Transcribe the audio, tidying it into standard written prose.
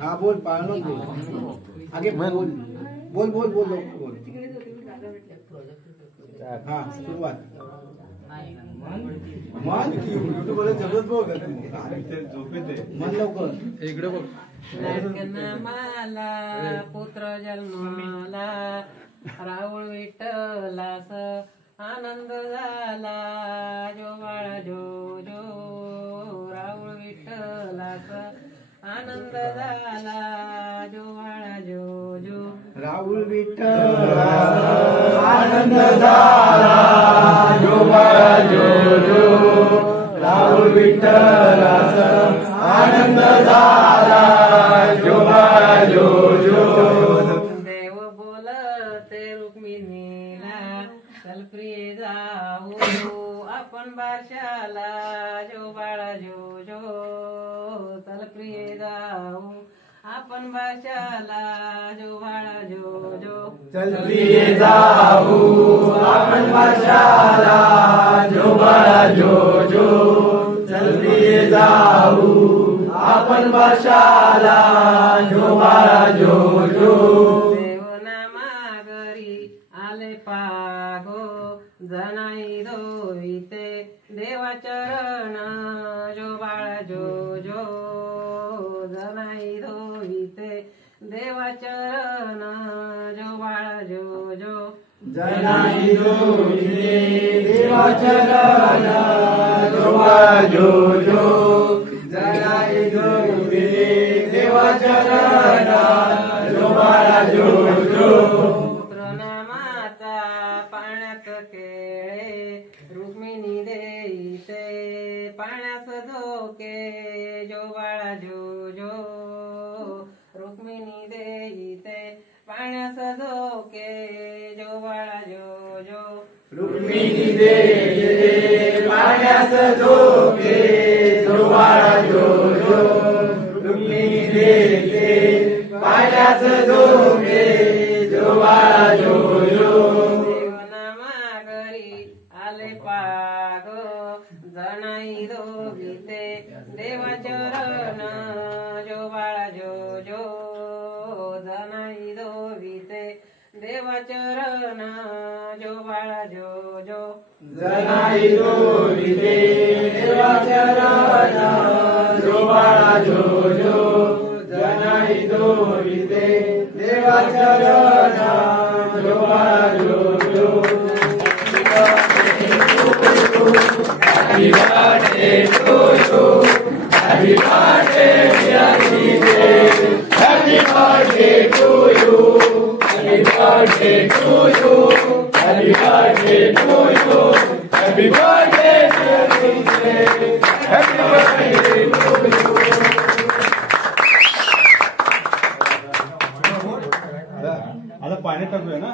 हाँ बोल पाळणं बोल आगे बोल बोल बोल बोल बोल हाँ सुरुवात मन युट्यूब वाले जबरदस्त बघ मन लवकर इकडे बघ मला पुत्र जन्माला राहुळ विठ्ठलास आनंद झाला जो बाळा जो जो राहुळ विठ्ठलास आनंद झाला जो बाळा जो जो राहुळ विठ्ठलास आनंद झाला जो बाळा जो जो राहुळ विठ्ठलास आनंद झाला जो बाळा जो जो देव बोलते रुक्मिणीला चल प्रिय जाऊ आपण बादशाला जो बाळा जो जो चल प्रिय जाऊ आपण बादशाला जो बाळा जो जो चल प्रिय जाऊ आपण बादशाला जो बाळा जो जो चल प्रिय जाऊ आपण बादशाला जो बाळा जो जो देवनामागरी आले पागो जनाई धोविते देवाचरण जो बाळा जो जो जनाई धोविते देवाचरण जो बाळा जो जो जनाई धोविते देवाचरण जो बाळा जो जो जनाई धोविते देवाचरण जो बाळा जो जो पुत्रनामाचा पाण्यात केळे रुक्मिणी देईते पाण्यास धोके जो बाळा जो जो रुक्मिणी देईते पाण्यास धोके जो बाळा जो जो रुक्मिणी देईते पाण्यास धोके जो बाळा जो जो रुक्मिणी देईते पाण्यास धोके जो बाळा जो जो देवनामागरी आले पाग जनाई धोविते देवाचरण जो बाळा जो जो जनाई धोविते देवाचरण जो बाळा जो जो जनाई धोविते देवाचरण जो बाळा जो जो जनाई धोविते देवाचरण जो बाळा जो जो Happy birthday to you. Happy birthday, dear Jesus. Happy birthday to you. Happy birthday to you. Happy birthday to you. Happy birthday, dear Jesus. Happy birthday to you. आता पाण्यात टाकूया ना.